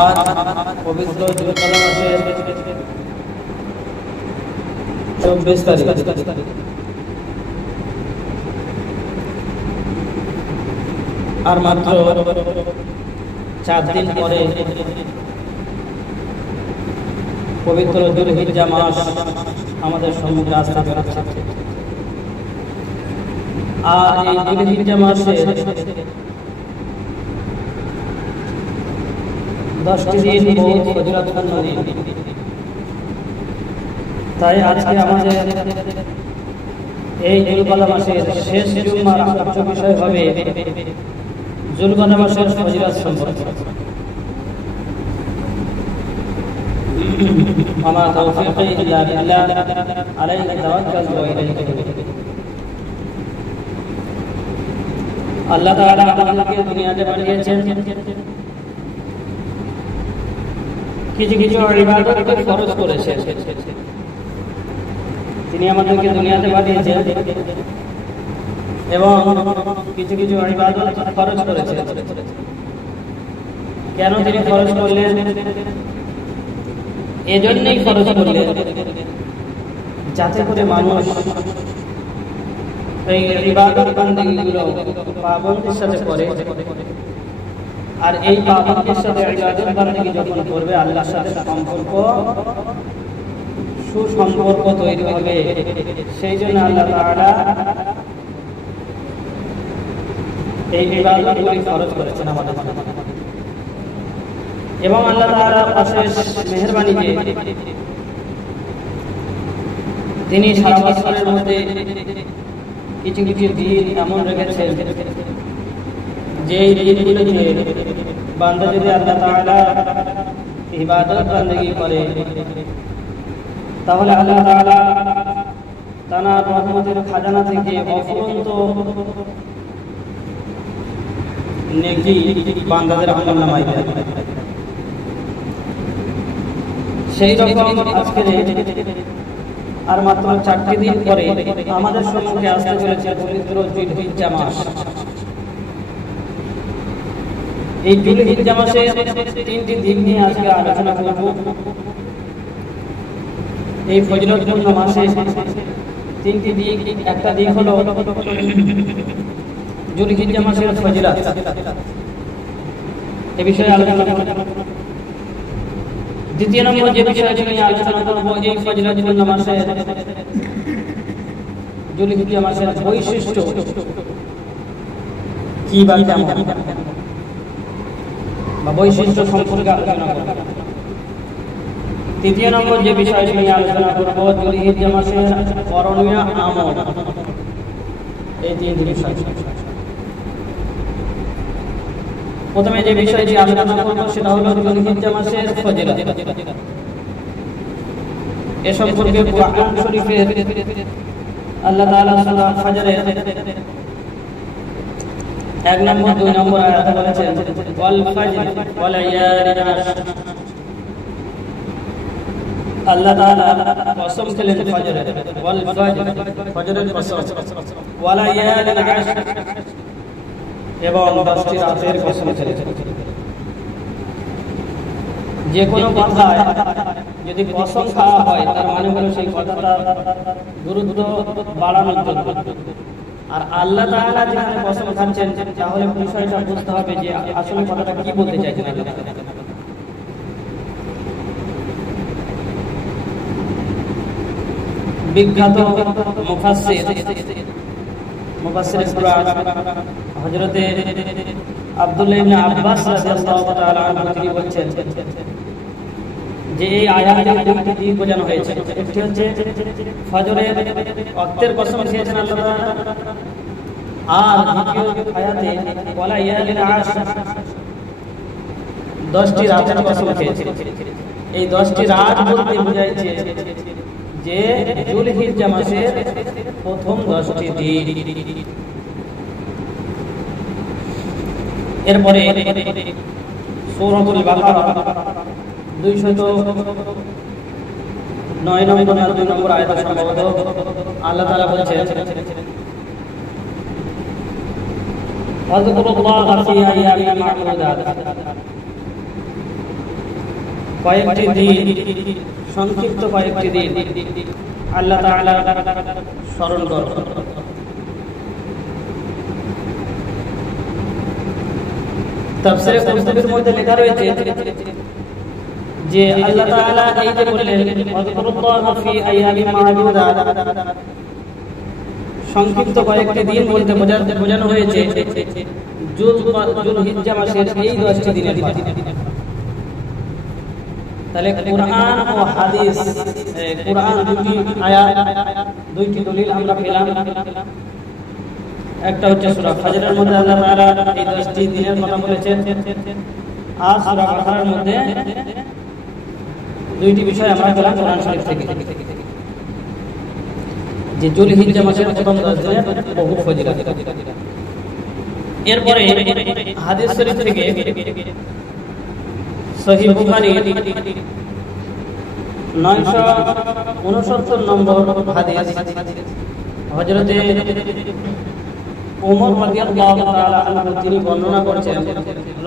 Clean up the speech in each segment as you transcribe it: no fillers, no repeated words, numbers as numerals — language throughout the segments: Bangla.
আজ পবিত্র জিলকদা মাসের 24 তারিখ। আর মাত্র 4 দিন পরে পবিত্র যুলহিজ্জা মাস আমাদের সম্মুখে আসতে যাচ্ছে। আর এই যুলহিজ্জা মাসে 10টি দিন বহুত ফজিলতপূর্ণ দিন। তাই আজকে আমাদের এই যুলকদা মাসের শেষ জুম্মার আলোচ্য বিষয় হবে যুলকদা মাসের ফজিলত সম্পর্কে। ওয়া তাওফীকি ইল্লা বিল্লাহ আলাইহি তাওয়াক্কালতু ওয়া ইলাইহি উনীব। আল্লাহ তাআলা আমাদেরকে দুনিয়াতে পাঠিয়েছেন কিছু কিছু ইবাদতকে ফরজ করেছেন। তিনি আমাদেরকে দুনিয়াতে পাঠিয়েছেন এবং কিছু কিছু ইবাদত ফরজ করেছেন। কেন তিনি ফরজ করলেন? এজন্যই ফরজ করলেন যাতে করে মানুষ এই ইবাদত বান্দাগিগুলো পাবন্দির সাথে করে। আর এই পাবন্দির সাথে ইবাদত বান্দাগি যখন করবে আল্লাহর সাথে সুসম্পর্ক তৈরি হবে। সেই জন্য আল্লাহ তাআলা এই ইবাদতগুলি ফরজ করেছেন আমাদের। এবং আল্লাহ তাআলা অশেষ মেহেরবানিতে তিনি সারা বছরের মধ্যে কিছু কিছু দিন এমন রেখেছেন যে দিনগুলোতে বান্দা যদি আল্লাহ তাআলা ইবাদত বান্দেগী করে তাহলে আল্লাহ তাআলা তার রহমতের খাজানা থেকে অফুরন্ত নেকি বান্দাদের আমলনামায় দেয়। সেই রকম আজকে আর মাত্র 4টি দিন পরে আমাদের সম্মুখে আসতে চলেছে পবিত্র যুলহিজ্জা মাস। এই যুলহিজ্জা মাসে 3টি দিন নিয়ে আজকে আলোচনা করব। এই ফজিলতপূর্ণ মাসে 3টি দিক। একটা দিক হলো যুলহিজ্জা মাসের ফজিলত, এই বিষয়ে আলোচনা করব। দ্বিতীয় নম্বর যে বিষয়টি নিয়ে আলোচনা করব এই ফজিলতপূর্ণ মাসে যুলহিজ্জা মাসের বৈশিষ্ট্য কি বা কেমন বা বৈশিষ্ট্য সম্পর্কে আলোচনা করব। তৃতীয় নম্বর যে বিষয়টি নিয়ে আলোচনা করব যুলহিজ্জা মাসের করণীয় আমল। এই 3টি বিষয়। প্রথমে যে বিষয়টি আলোচনা করব সেটা হলো যুলহিজ্জা মাসের ফজিলত। এ সম্পর্কে কুরআন শরীফের আল্লাহ তাআলা সূরা ফাজরের 1 নম্বর 2 নম্বর আয়াতে বলেছেন ওয়াল ফাজর ওয়াল লায়ালিন আশর। আল্লাহ তাআলা কসম খেলেন ফজরের, ওয়াল ফাজর ফজরের কসম, ওয়াল লায়ালিন আশর এবং 10টি রাতের কসম খেলেন। যে কোনো কথায় যদি কসম খাওয়া হয় তার মানে হলো সেই কথাটা গুরুত্ব বাড়ানোর জন্য। আর আল্লাহ তাআলা যেখানে কসম খাচ্ছেন তাহলে বিষয়টা বুঝতে হবে যে আসলে কথাটা কি বলতে চাইছেন আল্লাহ তাআলা। বিখ্যাত মুফাসসির কুরআন হযরত আব্দুল্লাহ ইবনে আব্বাস রাদিয়াল্লাহু তাআলা আনহু তিনি বলেন যে এই আয়াতে 2টি দিক বোঝানো হয়েছে। একটি হচ্ছে ফজরের ওয়াক্তের কসম খেয়েছেন আল্লাহ তাআলা, আর দ্বিতীয় আয়াতে ওয়ালা ইয়ালিন আশর 10টি রাতের কসম খেয়েছেন। এই 10টি রাত বলতে বোঝাচ্ছে যে যুলহিজ্জা মাসের প্রথম 10টি দিন। এরপরে সূরাতুল বাকারা 209 নম্বর আর 2 নম্বর আয়াতে সম্ভবত আল্লাহ তাআলা বলেছেন واذكروا الله في أيام معدودات কয়েকটি দিন, সংক্ষিপ্ত কয়েকটি দিন আল্লাহ তাআলা স্মরণ করো। তাফসীরে কুরতুবীর মধ্যে লেখা রয়েছে যে আল্লাহ তাআলা এই যে বললেন ওয়াযকুরুল্লাহ ফি আইয়ামিন মা'দুদাত, সংক্ষিপ্ত কয়েকটি দিন বলতে বোঝানো হয়েছে যুলহিজ্জা মাসের এই 10টি দিনের কথা। তাহলে কুরআন ও হাদিস, কুরআন দুটি আয়াত, দুইটি দলিল আমরা পেলাম। একটা হচ্ছে সূরা ফাজরের মধ্যে আল্লাহ তাআলা এই 10টি দিনের কথা বলেছেন, আর সূরা বাকারার মধ্যে দুইটি বিষয় আমরা পেলাম কোরআন শরীফ থেকে, যে যুলহিজ্জা মাসের প্রথম 10 দিনের বহু ফজিলত। এরপরে হাদিস শরীফ থেকে সহিহ বুখারী 969 নম্বর হাদিস, হযরতে ওমর রাদিয়াল্লাহু তাআলা আনহু তিনি বর্ণনা করেছেন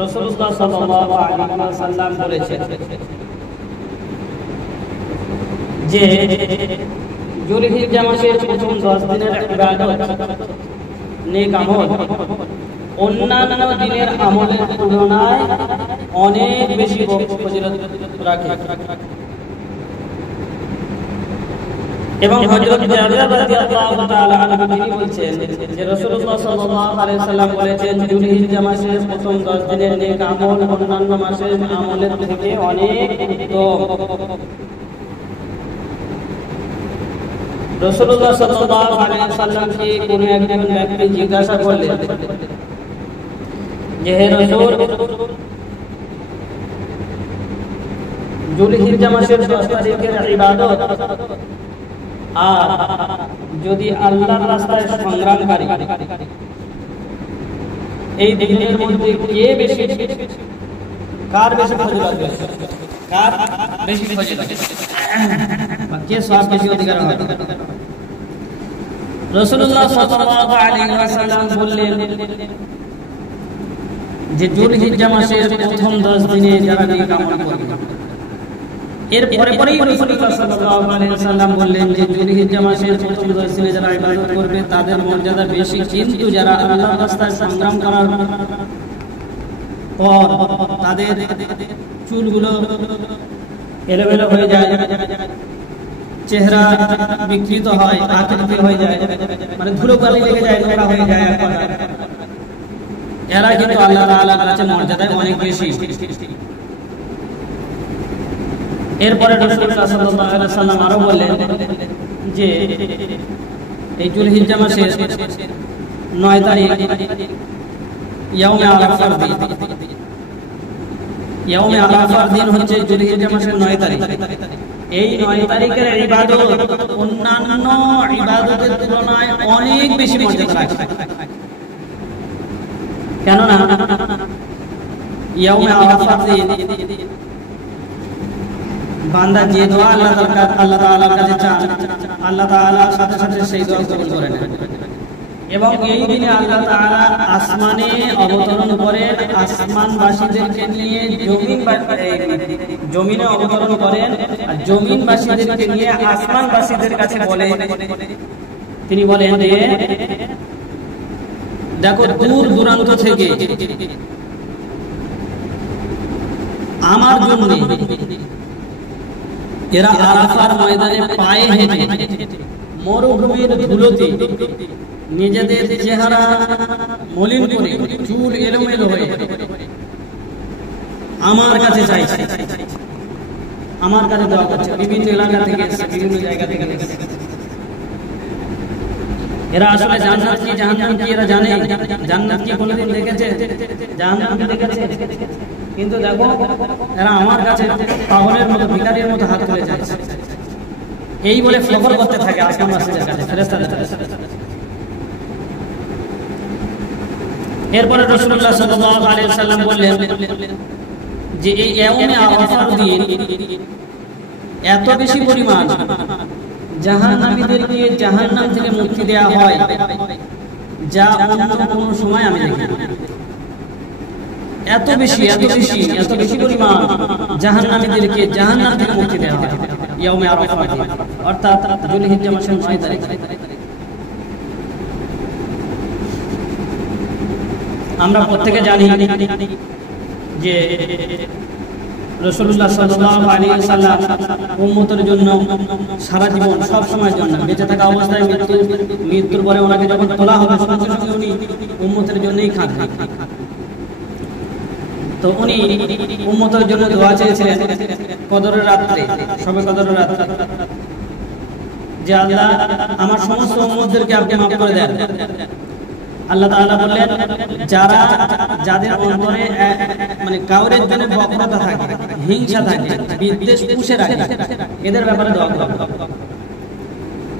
রাসূলুল্লাহ সাল্লাল্লাহু আলাইহি ওয়াসাল্লাম বলেছেন যে যুলহিজ্জা মাসের প্রথম 10 দিনের ইবাদত, নেক আমল অন্যান্য দিনের আমলের তুলনায় অনেক বেশি ফজিলত রাখে। এবং হযরত জাবের রাদিয়াল্লাহু তাআলা আনহু তিনি বলেছেন যে রাসূলুল্লাহ সাল্লাল্লাহু আলাইহি ওয়াসাল্লাম বলেছেন যুলহিজ্জা মাসের প্রথম 10 দিনের নেক আমল অন্যান্য মাসের আমলের থেকে অনেক উত্তম। রাসূলুল্লাহ সাল্লাল্লাহু আলাইহি ওয়াসাল্লামকে কোন একজন ব্যক্তি জিজ্ঞাসা করলেন যে হে রাসূল, যুলহিজ্জা মাসের 10 তারিখের ইবাদত আর যদি আল্লাহর রাস্তায় সংগ্রামকারী এই দিনের মধ্যে কে বেশি, কার বেশি ফজিলত, কার বেশি ফজিলত, কে সওয়াব বেশি অধিকার হবে? রাসূলুল্লাহ সাল্লাল্লাহু আলাইহি ওয়াসাল্লাম বললেন যে যুলহিজ্জা মাসের প্রথম 10 দিনে যারা নেক আমল করবে। এর পরেই রাসূলুল্লাহ সাল্লাল্লাহু আলাইহি ওয়াসাল্লাম বললেন যে যুলহিজ্জা মাসের প্রথম 10 দিনে যারা ইবাদত করবে তাদের মর্যাদা বেশি, কিন্তু যারা আল্লাহর রাস্তায় সংগ্রাম করার পর তাদের চুলগুলো এলোমেলো হয়ে যায়, চেহারা বিকৃত হয়, আকৃতি হয়ে যায়, মানে ধুলোবালি লেগে যায়, নোংরা হয়ে যায়, এরা কিন্তু আল্লাহ তাআলার কাছে মর্যাদায় অনেক বেশি। এরপরে রাসূলুল্লাহ সাল্লাল্লাহু আলাইহি ওয়াসাল্লাম আরো বললেন যে এই যুলহিজ্জা মাসের 9 তারিখ ইয়াউমে আরাফার দিন, ইয়াউমে আরাফার দিন হচ্ছে যুলহিজ্জা মাসের 9 তারিখ। এই 9 তারিখের ইবাদত অন্যান্য ইবাদতের তুলনায় অনেক বেশি মর্যাদা রাখে। কেননা ইয়াউমে আরাফার দিন বান্দা যে দোয়া আল্লাহ তাআলার কাছে চান, আল্লাহ তাআলা সাথে সাথে সেই দোয়া কবুল করে নেন। এবং এই দিনে আল্লাহ তাআলা আসমানে অবতরণ করেন, আসমানবাসীদেরকে নিয়ে জমিনে অবতরণ করেন, আর জমিনবাসীদেরকে নিয়ে আসমানবাসীদের কাছে বলে, তিনি বলেন যে দেখো দূর দূরান্ত থেকে আমার জন্য এরা আরাফার ময়দানে পায়ে হেঁটে মরুভূমির ধুলোতে নিজেদের চেহারা মলিন করে, চুল এলোমেলো হয়ে আমার কাছে চাইছে, আমার কাছে দোয়া করছে। বিভিন্ন এলাকা থেকে এসেছে, বিভিন্ন জায়গা থেকে এসেছে। এরা আসলে জান্নাত কি জাহান্নাম কি এরা জানে? জান্নাত কি কোনোদিন দেখেছে? জাহান্নাম কি দেখেছে? কিন্তু দেখো এরা আমার কাছে পাগলের মতো, ভিখারির মতো হাত তুলে যাচ্ছে, এই বলে ফখর করতে থাকে আসমানবাসীদের কাছে, ফেরেশতাদের কাছে। এরপরে রাসূলুল্লাহ সাল্লাল্লাহু আলাইহি ওয়াসাল্লাম বললেন যে এই ইয়াউমে আরাফার দিন এত বেশি পরিমাণ জাহান্নামীদেরকে জাহান্নাম থেকে মুক্তি দেয়া হয় যা অন্য কোনো সময় আমি দেখি। এত বেশি পরিমাণ জাহান্নামীদেরকে জাহান্নাম থেকে মুক্তি দেওয়া হয় ইয়াউমে আরাফা, অর্থাৎ যুলহিজ্জা মাসের 9 তারিখ। আমরা প্রত্যেকে জানি যে রাসূলুল্লাহ সাল্লাল্লাহু আলাইহি ওয়াসাল্লাম উম্মতের জন্য সারা জীবন সব সময়ের জন্য বেঁচে থাকা অবস্থায় মৃত্যুর পরে ওনাকে যখন তোলা হবে সঙ্গে সঙ্গে উনি উম্মতের জন্যই খান। তো উনি উম্মতের জন্য দোয়া চেয়েছিলেন কদরের রাত্রে, শবে কদরের রাত্রে, যে আল্লাহ আমার সমস্ত উম্মতদেরকে আপনি মাফ করে দেন। আল্লাহ তাআলা বললেন, যাদের অন্তরে মানে কাউরের জন্য বক্রতা থাকে, হিংসা থাকে, বিদ্বেষ পুষে রাখে, এদের ব্যাপারে দোয়া করো,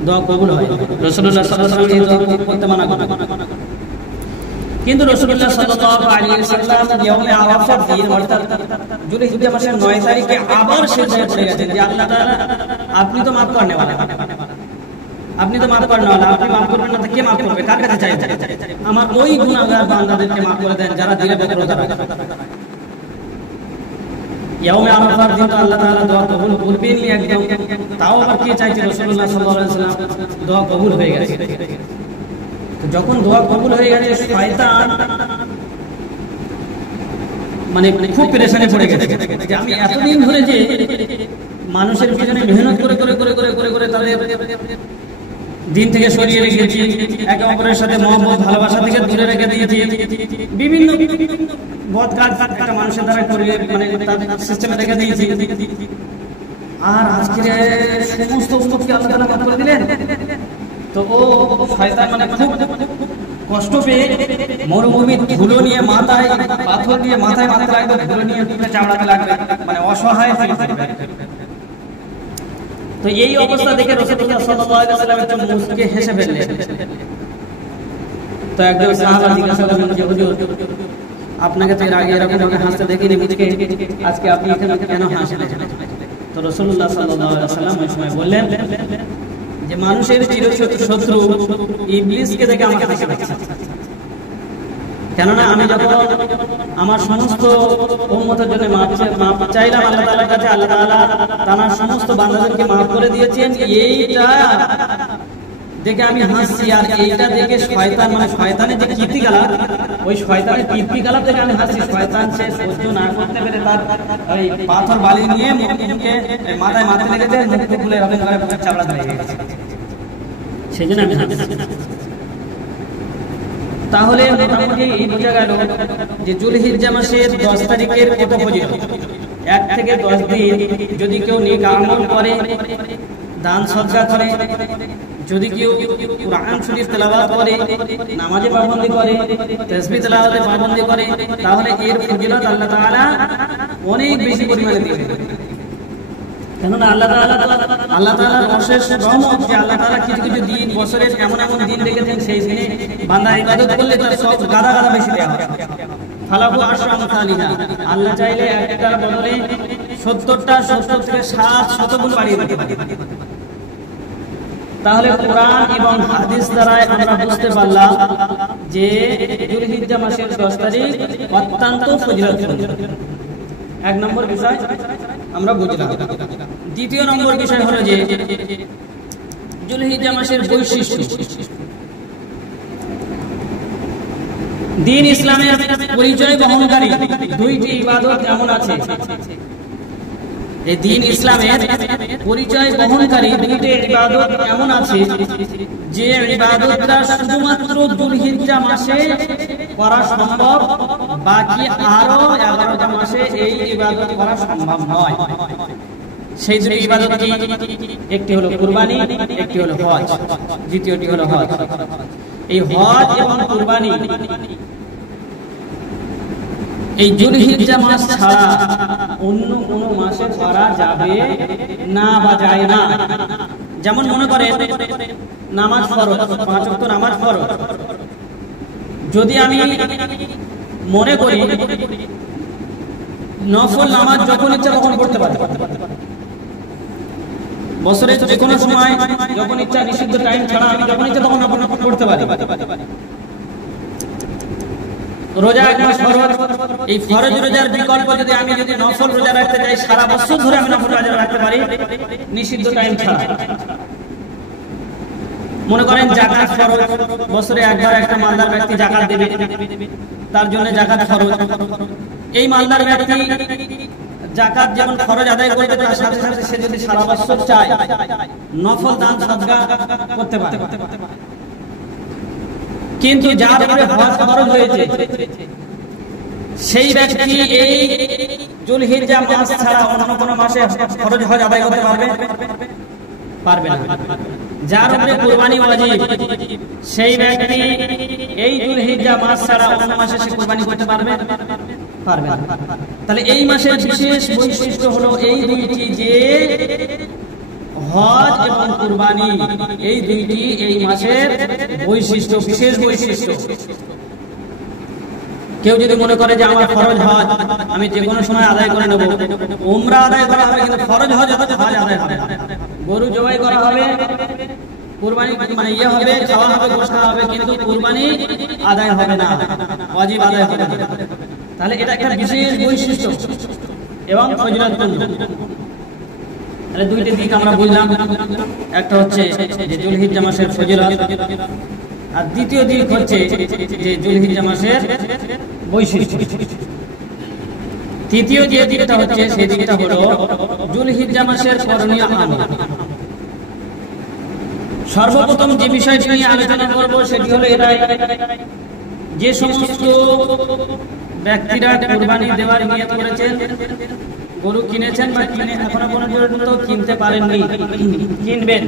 দোয়া কবুল হয়। রাসূলুল্লাহ সাল্লাল্লাহু আলাইহি ওয়াসাল্লাম এই দোয়া করতে মানা করেন। কিন্তু রাসূলুল্লাহ সাল্লাল্লাহু আলাইহি ওয়াসাল্লাম ইয়াউমে আরাফার দিন অর্থাৎ যুলহিজ্জা মাসের 9 তারিখে আবার সিজদায় পড়ে গেছেন যে আল্লাহ তাআলা আপনি তো মাফ করনে ওয়ালা, আপনি তো মাফ করনে ওয়ালা, আপনি মাফ করবেন না তো কে মাফ করবে, কার কাছে চাইবেন? আমার ওই গুনাহগার বান্দাদেরকে মাফ করে দেন যারা দিলে বক্রতা রাখে। ইয়াউমে আরাফার দিন তো আল্লাহ তাআলা দোয়া কবুল করবেনই একদম, তাও আবার কে চাইছে? রাসূলুল্লাহ সাল্লাল্লাহু আলাইহি ওয়াসাল্লাম দোয়া কবুল হয়ে গেছে। যখন দোয়া কবুল হয়ে গেছে শয়তান মানে খুব পেরেশানি পড়ে গেছে যে আমি এতদিন ধরে যে মানুষের পিছনে মেহনত করে করে করে করে করে করে তাদের দিন থেকে সরিয়ে রেখেছি, একে অপরের সাথে মহব্বত ভালোবাসা থেকে দূরে রেখে দিয়েছি, বিভিন্ন বদ কাজ একটা মানুষের দ্বারা করিয়ে মানে তাদের সিস্টেমে রেখে দিয়েছি, আর আজকে সমস্ত উম্মতকে আল্লাহ তাআলা মাফ করে দিলেন। তো ও শয়তান মানে খুব কষ্ট পেয়ে মরুভূমির ধুলো নিয়ে মাথায় পাথর দিয়ে মাথায় মাথায় লাগবে, ধুলো নিয়ে টুকরে চামড়াতে লাগবে, মানে অসহায় হয়ে যাবে। তো এই অবস্থা দেখে রাসূলুল্লাহ সাল্লাল্লাহু আলাইহি ওয়াসাল্লাম একটু মুচকে হেসে ফেললেন। তো একজন সাহাবা জিজ্ঞাসা করলেন যে হুজুর আপনাকে তো এর আগে এরকম ভাবে হাসতে দেখিনি, মুচকে আজকে আপনি এখানে কেন হাসছেন? তো রাসূলুল্লাহ সাল্লাল্লাহু আলাইহি ওয়াসাল্লাম ওই সময় বললেন যে মানুষের চিরশত্রু ইবলিসকে দেখে আমাকে হাসি পাচ্ছে, কেননা আমি যখন আমার সমস্ত উম্মতের জন্য মাফ চাইলাম আল্লাহ তাআলার কাছে, আল্লাহ তাআলা তার সমস্ত বান্দাদেরকে মাফ করে দিয়েছেন, এইটা দেখে আমি হাসছি। আর এইটা দেখে শয়তান মানে শয়তানের যে কীর্তিকলাপ, ওই শয়তানের কীর্তিকলাপ দেখে আমি হাসছি। শয়তান সে সহ্য না করতে পেরে তার ওই পাথর বালি নিয়ে মুখে মাথায় মারতে লেগেছে, মুখে খুলে এরকম করে মুখের চামড়া ধরে গেছে, সেই জন্য আমি হাসছি। তাহলে মোটামুটি এই বোঝা গেল যে যুলহিজ্জা মাসের 10 তারিখের কত ফজিলত। 1 থেকে 10 দিন যদি কেউ নেক আমল করে, দান সদকা করে, যদি কেউ কুরআন শরীফ তেলাওয়াত করে, নামাজে পাবন্দি করে, তাসবিহ তেলাওয়াতে পাবন্দি করে, তাহলে এর ফজিলত আল্লাহ তাআলা অনেক বেশি পরিমাণে দিবেন। কেননা আল্লাহ তাআলার অশেষ রহমত যে আল্লাহ তাআলা কিছু কিছু দিন বছরের এমন এমন দিন রেখেছেন সেই দিনে বান্দা ইবাদত করলে তার সব গাদা গাদা বেশি দেওয়া হয়। ফালাহু আশরু আমসালিহা, আল্লাহ চাইলে একটা বদলে 70টা 70 থেকে 700 গুণ বাড়িয়ে দিতে পারে। তাহলে কোরআন এবং হাদিস দ্বারা আমরা বুঝতে পারলাম যে যুলহিজ্জা মাসের 10 তারিখ অত্যন্ত ফজিলতপূর্ণ। 1 নম্বর বিষয় আমরা বুঝলাম। দ্বিতীয় নম্বর বিষয় হলো যে যুলহিজ্জা মাসের বৈশিষ্ট্য। দ্বীন ইসলামের পরিচয় বহনকারী 2টি ইবাদত এমন আছে, এই দ্বীন ইসলামের পরিচয় বহনকারী 2টি ইবাদত এমন আছে যে ইবাদতটা শুধুমাত্র যুলহিজ্জা মাসে করা সম্ভব, বাকি আরো 11টা মাসে এই ইবাদত করা সম্ভব নয়। সেই দুটি ইবাদত কি? একটি হলো কুরবানি, একটি হলো হজ, দ্বিতীয়টি হলো হজ। এই হজ এবং কুরবানি এই যুলহিজ্জা মাস ছাড়া অন্য কোন মাসে করা যাবে না বা যায় না। যেমন মনে করে নামাজ ফরজ, 5 ওয়াক্ত নামাজ ফরজ, যদি আমি মনে করি নফল নামাজ যখন ইচ্ছা তখন পড়তে পারি, বছরের যে কোনো সময় যখন ইচ্ছা, নিষিদ্ধ টাইম ছাড়া আমি যখন ইচ্ছা তখন পড়তে পারি। রোজা এক মাস ফরজ, এই ফরজ রোজার বিকল্প যদি আমি নফল রোজা রাখতে চাই, সারা বছর ধরে আমি নফল রোজা রাখতে পারি নিষিদ্ধ টাইম ছাড়া। মনে করেন যাকাত ফরজ, বছরে একবার একটা মালদার ব্যক্তি যাকাত দেবে, তার জন্য যাকাত ফরজ। এই মালদার ব্যক্তি যাকাত যেমন ফরজ আদায় করবে, তার সাথে সাথে সে যদি সারা বছর চায় নফল দান সাদকা করতে পারে। কিন্তু যার উপরে হজ ফরজ হয়েছে সেই ব্যক্তি এই যুলহিজ্জা মাস ছাড়া অন্য কোনো মাসে ফরজ হজ আদায় করতে পারবে না। যার উপরে কুরবানি ওয়াজিব সেই ব্যক্তি এই যুলহিজ্জা মাস ছাড়া অন্য মাসে সে কুরবানি করতে পারবে না। তাহলে এই মাসের বিশেষ বৈশিষ্ট্য হলো এই দুইটি, যে হজ এবং কুরবানি এই দুইটি এই মাসের বৈশিষ্ট্য, বিশেষ বৈশিষ্ট্য। কেউ যদি মনে করে যে আমার ফরজ হজ আমি যে কোনো সময় আদায় করে নেব, উমরা আদায় করা হবে কিন্তু ফরজ হজ আদায় হবে, গরু জবাই করা হবে, কুরবানি মানে হবে, খাওয়া হবে, গোশত খাওয়া হবে, কিন্তু কুরবানি আদায় হবে না, ওয়াজিব আদায় হবে না। তাহলে এটা একটা বিশেষ বৈশিষ্ট্য এবং ফজিলতপূর্ণ। তাহলে দুইটি দিক আমরা বুঝলাম, একটা হচ্ছে যে যুলহিজ্জা মাসের ফজিলত, আর দ্বিতীয় দিক হচ্ছে যে যুলহিজ্জা মাসের বৈশিষ্ট্য। তৃতীয় যে দিকটা হচ্ছে সেই দিকটা হলো যুলহিজ্জা মাসের করণীয় আমল। সর্বপ্রথম যে বিষয়টি নিয়ে আলোচনা করব সেটি হলো এটাই, যে সমস্ত ব্যক্তিরা কুরবানি দেওয়ার নিয়ত করেছেন, গরু কিনেছেন বা কিনে এখনো পর্যন্ত কিনতে পারেননি, কিনবেন,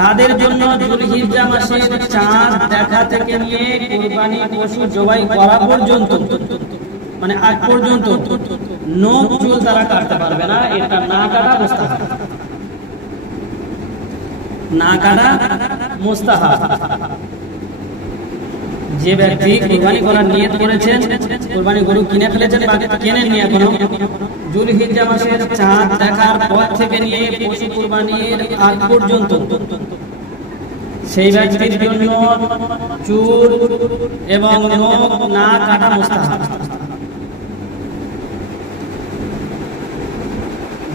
তাদের জন্য যুলহিজ্জা মাসের চাঁদ দেখা থেকে নিয়ে কুরবানি পশু জবাই করা পর্যন্ত, মানে আজ পর্যন্ত নখ চুল তারা কাটতে পারবে না। এটা না কাটা মুস্তাহাব, না কাটা মুস্তাহাব। যে ব্যক্তি কুরবানি করার নিয়ত করেছেন, কুরবানি গরু কিনে ফেলেছেন বা কেনেননি এখনো, যুলহিজ্জা মাসের চাঁদ দেখার পর থেকে নিয়ে পশু কুরবানির আগ পর্যন্ত সেই ব্যক্তির জন্য চুল এবং নখ না কাটা মুস্তাহাব।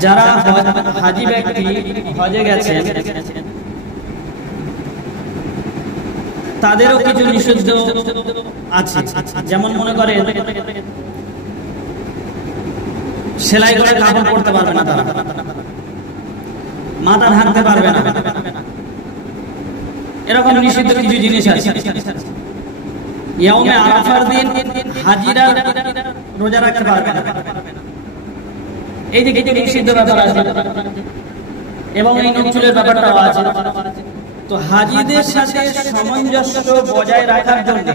যারা হাজী ব্যক্তি হজে গেছেন তাদেরও কিছু নিষিদ্ধ আছে, যেমন মনে করে সেলাই করে কাপড় পরতে পারবে না, তারা মাথা ঢাকতে পারবে না, এরকম নিষিদ্ধ কিছু জিনিস আছে। ইয়াউমে আরাফার দিন হাজিরা রোজা রাখতে পারবে না, এই যে কিছু নিষিদ্ধ ব্যাপার আছে, এবং এই নখ চুলের ব্যাপারটাও আছে। তো হাজিদের সাথে সামঞ্জস্য বজায় রাখার জন্য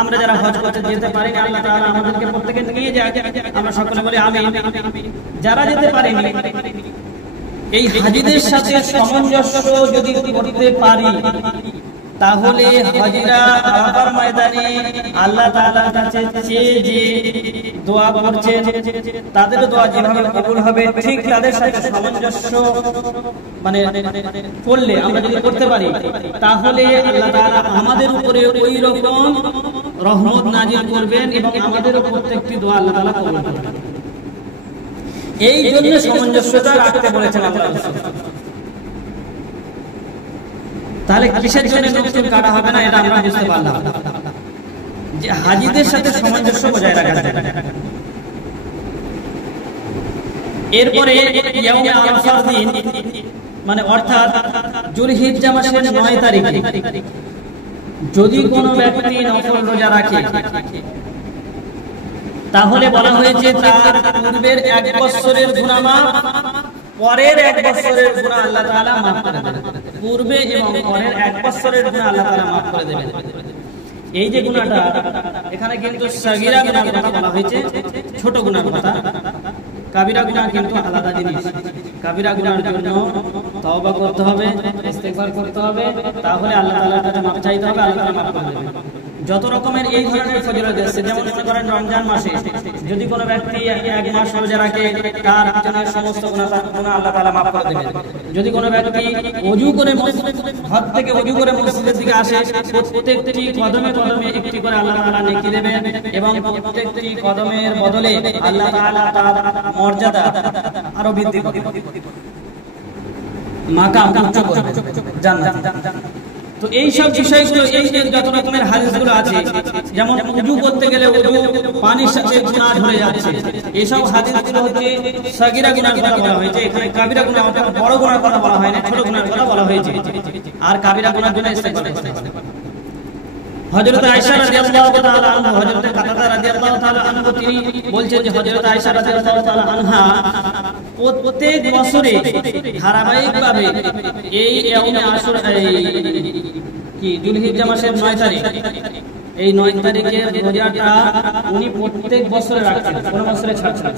আমরা যারা হজ করতে যেতে পারি না, আল্লাহ তাআলা আমাদেরকে প্রত্যেককে নিয়ে যায়, আমরা সকলে বলি আমিন। যারা যেতে পারেনি, এই হাজিদের সাথে সামঞ্জস্য যদি করতে পারি, তাহলে হাজিরা আরাফার ময়দানে আল্লাহ তাআলার কাছে চেয়ে যে দোয়া করছে, তাদের দোয়া যেভাবে কবুল হবে ঠিক তাদের সাথে সামঞ্জস্য মানে করলে, আমরা যদি করতে পারি, তাহলে আল্লাহ তাআলা আমাদের উপরে ওই রকম রহমত নাজিল করবেন এবং আমাদের প্রত্যেকটি দোয়া আল্লাহ তাআলা কবুল করবেন। এই জন্য সামঞ্জস্যতা রাখতে বলেছেন আল্লাহ রাসূল। তাহলে কিসের জন্য নখ চুল কাটা হবে না, এটা আমরা বুঝতে পারলাম, যে হাজীদের সাথে সামঞ্জস্য বজায় রাখা যায়। এরপরে ইয়াউমে আরাফার দিন, মানে অর্থাৎ যুলহিজ্জা মাসের 9 তারিখে যদি কোনো ব্যক্তি নফল রোজা রাখে, তাহলে বলা হয়েছে তার পূর্বের 1 বছরের গুনাহ মাফ, পরের 1 বছরের গুনাহ আল্লাহ তাআলা মাফ করে দেবেন। পূর্বে এবং পরের 1 বছরের গুনাহ আল্লাহ তাআলা মাফ করে দেবেন। এই যে গুনাহটা, এখানে কিন্তু সাগীরা গুনাহ কথা বলা হয়েছে, ছোট গুনার কথা। কাবিরা গুনাহ কিন্তু আলাদা জিনিস। কাবিরা গুনার জন্য তওবা করতে হবে, ইস্তেগফার করতে হবে, তাহলে আল্লাহ তাআলার কাছে মাফ চাইতে হবে, আল্লাহ তাআলা মাফ করে দেবেন। যত রকমের এই ধরনের ফজিলত আছে, যেমন মনে করেন রমজান মাসে যদি কোনো ব্যক্তি এক মাস রোজা রাখে, তার পিছনের সমস্ত গুনাহ আল্লাহ তাআলা মাফ করে দেবেন। যদি কোনো ব্যক্তি ওযু করে ঘর থেকে ওযু করে মসজিদের দিকে আসে, প্রত্যেকটি কদমে কদমে একটি করে আল্লাহ তাআলা নেকি দেবেন এবং প্রত্যেকটি কদমের বদলে আল্লাহ তাআলা তার মর্যাদা আরো বৃদ্ধি করবেন, মাকাম উচ্চ করবেন জান্নাতে। তো এই সব বিষয়গুলো, এই যে যত রকমের হাদিসগুলো আছে, যেমন ওযু করতে গেলে ওযু পানির সাথে গুনাহ ধরে যাচ্ছে, এই সব হাদিসগুলো হচ্ছে সাগীরা গুনাহর কথা বলা হয়েছে। এখানে কাবিরা গুনাহ, বড় গুনাহর কথা বলা হয় না, ছোট গুনাহর কথা বলা হয়েছে। আর কাবিরা গুনাহর জন্য ইস্তেগফার করতে হবে। হযরত আয়েশা রাদিয়াল্লাহু তাআলা আনহা, হযরত কাতাদা রাদিয়াল্লাহু তাআলা আনহু তিনি বলছেন যে হযরত আয়েশা রাদিয়াল্লাহু তাআলা আনহা প্রত্যেক বছরে ধারাবাহিকভাবে এই ইয়াউমে আশুরা, কি যুলহিজ্জা মাসের 9 তারিখ, এই 9 তারিখের রোজাটা উনি প্রত্যেক বছরে রাখতেন, কোন বছরে ছাড়ছেন।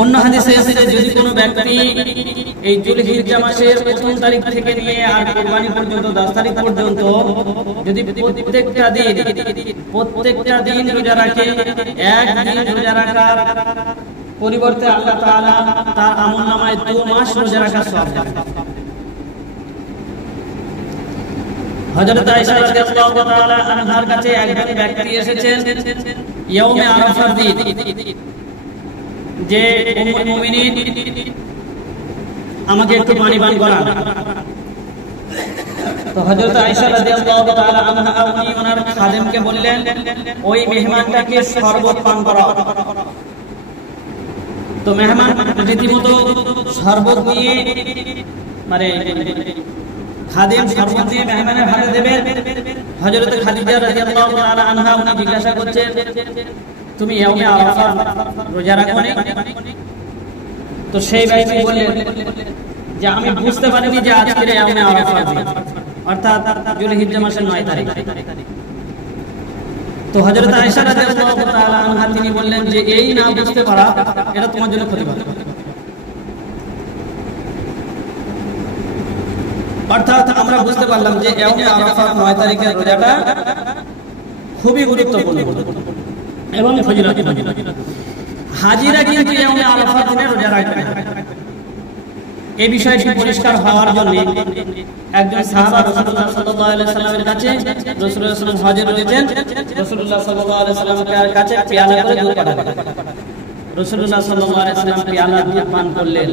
অন্য হাদিসে আছে যে যদি কোনো ব্যক্তি এই যুলহিজ্জা মাসের 1 তারিখ থেকে নিয়ে আর কুরবানি পর্যন্ত 10 তারিখ পর্যন্ত যদি প্রত্যেকটা দিন রোজা রাখে, একদিন রোজা রাখার পরিবর্তে আল্লাহ তাআলা তার আমলনামায় 2 মাস রোজা রাখার সওয়াব দেন। হযরত আয়েশা রাদিয়াল্লাহু তাআলা আনহার কাছে একজন ব্যক্তি এসেছেন ইয়াউমে আরাফার দিন, যে উম্মুল মুমিনিন আমাকে একটু পানি পান করান। তো হযরত আয়েশা রাদিয়াল্লাহু তাআলা আনহা উনি ওনার খাদেমকে বললেন, ওই মেহমানটাকে শরবত পান করাও। তো মেহমান রীতিমতো শরবত নিয়ে, মানে খাদেম শরবত নিয়ে মেহমানের হাতে দেবে। হযরত খাদিজা রাদিয়াল্লাহু তাআলা আনহা উনি জিজ্ঞাসা করছেন, তুমি ইয়াউমে আরাফা রোজা রাখো না? তো সেই ব্যক্তি বললেন যে আমি বুঝতে পারিনি যে আজকের ইয়াউমে আরাফা দিন, অর্থাৎ যুলহিজ্জা মাসের 9 তারিখ। তো হযরত আয়েশা রাদিয়াল্লাহু তাআলা আনহা তিনি বললেন যে এই না বুঝতে পারা এটা তোমার জন্য ক্ষতিকর। অর্থাৎ আমরা বুঝতে পারলাম যে ইয়াউমে আরাফা 9 তারিখের রোজাটা খুবই গুরুত্বপূর্ণ এবং ফজিলতি। হাজিরা কিন্তু ইয়াউমে আরাফা দিনে রোজা রাখবে না। এই বিষয়টি পরিষ্কার হওয়ার জন্য একজন সাহাবা রাসূলুল্লাহ সাল্লাল্লাহু আলাইহি ওয়াসাল্লামের কাছে, রাসূলুল্লাহ সাল্লাল্লাহু আলাইহি ওয়াসাল্লাম হাজির হয়েছেন, রাসূলুল্লাহ সাল্লাল্লাহু আলাইহি ওয়াসাল্লামের কাছে পেয়ালা করে দুধ পাঠালেন। রাসূলুল্লাহ সাল্লাল্লাহু আলাইহি ওয়াসাল্লাম পেয়ালা দুধ পান করলেন।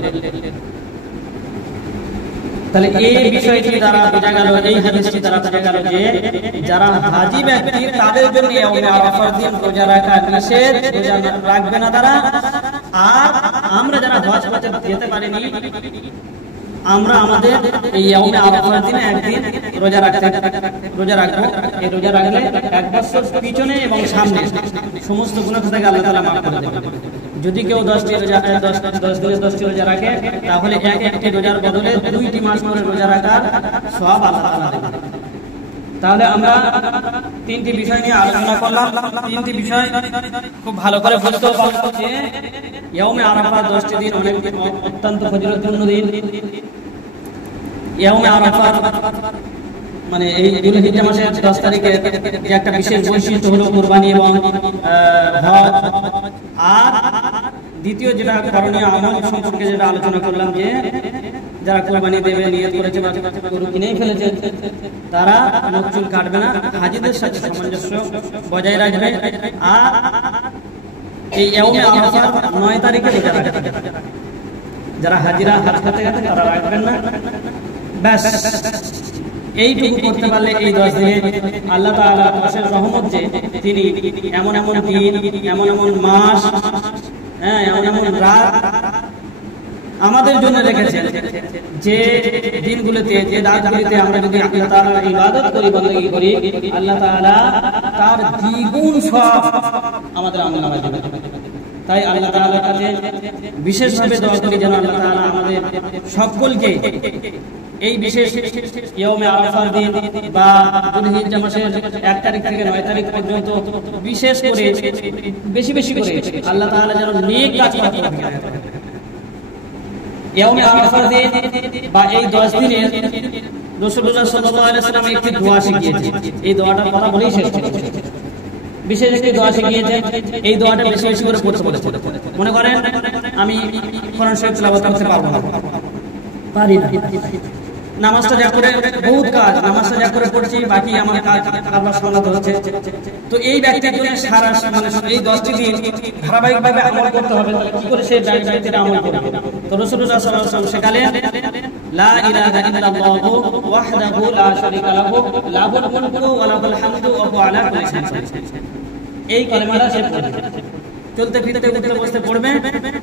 তাহলে এই বিষয়টি দ্বারা বোঝা গেল, এই হাদিসটি দ্বারা বোঝা গেল যে যারা হাজী ব্যক্তি তাদের জন্য ইয়াউমে আরাফার দিন রোজা রাখা নিষেধ, রোজা রাখবে না তারা। আর আমরা যারা হজ করতে যেতে পারিনি, আমরা আমাদের এই ইয়াউমে আরাফার দিনে একদিন রোজা রাখবো। এই রোজা রাখলে 1 বছর পিছনে এবং সামনে সমস্ত গুনাহ থেকে আল্লাহ তাআলা মাফ করে দেবেন। যদি কেউ 10টি রোজা রাখে, তাহলে একটি রোজার বদলে 2টি মাস করে রোজা রাখার সওয়াব আল্লাহ তাআলা দেবেন। তাহলে আমরা 3টি বিষয় নিয়ে আলোচনা করলাম। 3টি বিষয় খুব ভালো করে বুঝতে পারলাম যে ইয়াউমে আরাফা 10টি দিন অনেক অত্যন্ত ফজিলতপূর্ণ দিন। ইয়াউমে আরাফা মানে এই যুলহিজ্জা মাসের 10 তারিখে যে একটা বিশেষ বৈশিষ্ট্য হলো কুরবানি এবং হজ। আর দ্বিতীয় যেটা করণীয় আমল সম্পর্কে যেটা আলোচনা করলাম যে যারা কুরবানি দেবে নিয়ত করেছে বা গরু কিনেই ফেলেছে, তারা নখ চুল কাটবে না, হাজীদের সাথে সামঞ্জস্য বজায় রাখবে। আর এই ইয়াউমে আরাফা 9 তারিখে রোজা রাখবে। যারা হাজীরা হজ করতে গেছে তারা রাখবেন না। ব্যাস এইটুকু করতে পারলে এই 10 দিনে আল্লাহ তাআলা আশের রহমত যে তিনি এমন এমন দিন, এমন এমন মাস, এমন এমন রাত আমাদের জন্য রেখেছেন, যে দিনগুলোতে, যে রাতগুলিতে আমরা যদি আল্লাহ তাআলার ইবাদত করি, বندگی করি, আল্লাহ তাআলা তার দ্বিগুণ সওয়াব আমাদের আমলনামায় দেবেন। তাই আল্লাহ তাআলার কাছে বিশেষভাবে দোয়া করি যেন আল্লাহ তাআলা আমাদের সকলকে এই বিশেষ ইয়াউমে আরাফার দিন বা যুলহিজ্জা মাসের 1 তারিখ থেকে 9 তারিখ পর্যন্ত বিশেষ করে বেশি বেশি করে আল্লাহ তাআলা যেন নেক কাজ করতে ইয়াউমে আরাফার দিন বা এই 10 দিনের রাসূলুল্লাহ সাল্লাল্লাহু আলাইহি ওয়াসাল্লাম একটি দোয়া শিখিয়েছেন। এই দোয়াটার কথা বলেই শেষ করব। বিশেষ একটি দোয়া শিখিয়েছেন, এই দোয়াটা বেশি বেশি করে পড়তে বলেছেন। মনে করেন আমি কোরআন শরীফ তেলাওয়াত করতে পারবো না, পারি না, নামাজটা যা করে বহুত কাজ, নামাজটা যা করে পড়ছি বাকি আমার কাজ আল্লাহ সামলাতে হচ্ছে। তো এই ব্যক্তির জন্য সারা মানে এই 10টি দিন ধারাবাহিকভাবে আমল করতে হবে। তাহলে কি করে সে ব্যক্তিটা আমল করবে? তো রাসূলুল্লাহ সাল্লাল্লাহু আলাইহি ওয়াসাল্লাম শেখালেন, লা ইলাহা ইল্লাল্লাহু ওয়াহদাহু লা শারীকা লাহু লাহুল মুলকু ওয়া লাহুল হামদু ওয়া হুয়া আলা কুল্লি শাইইন কাদির। এই কালেমাটা সে পড়বে, চলতে ফিরতে উঠতে বসতে পড়বে,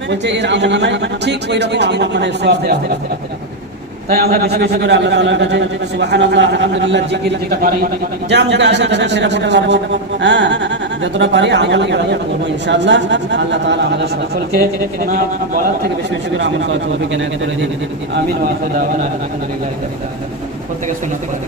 বলছে এর আমলনামায় ঠিক ওই রকম আমলনামায় সওয়াব দেওয়া হবে। তাই আমরা বেশি বেশি করে আল্লাহ তাআলার কাছে সুবহানাল্লাহ, আলহামদুলিল্লাহ জিকির যেটা পারি, যা মুখে আসে সেটা পড়তে পারবো। হ্যাঁ, যতটা পারি আমল করবো ইনশাআল্লাহ। আল্লাহ তাআলা আমাদের সকলকে না বলার থেকে বেশি বেশি করে আমল করার তৌফিক এনায়েত করে দিন। আমিন ওয়া আখিরু দাওয়ানা আলহামদুলিল্লাহি রাব্বিল আলামিন। প্রত্যেকে সুন্নাত পড়ে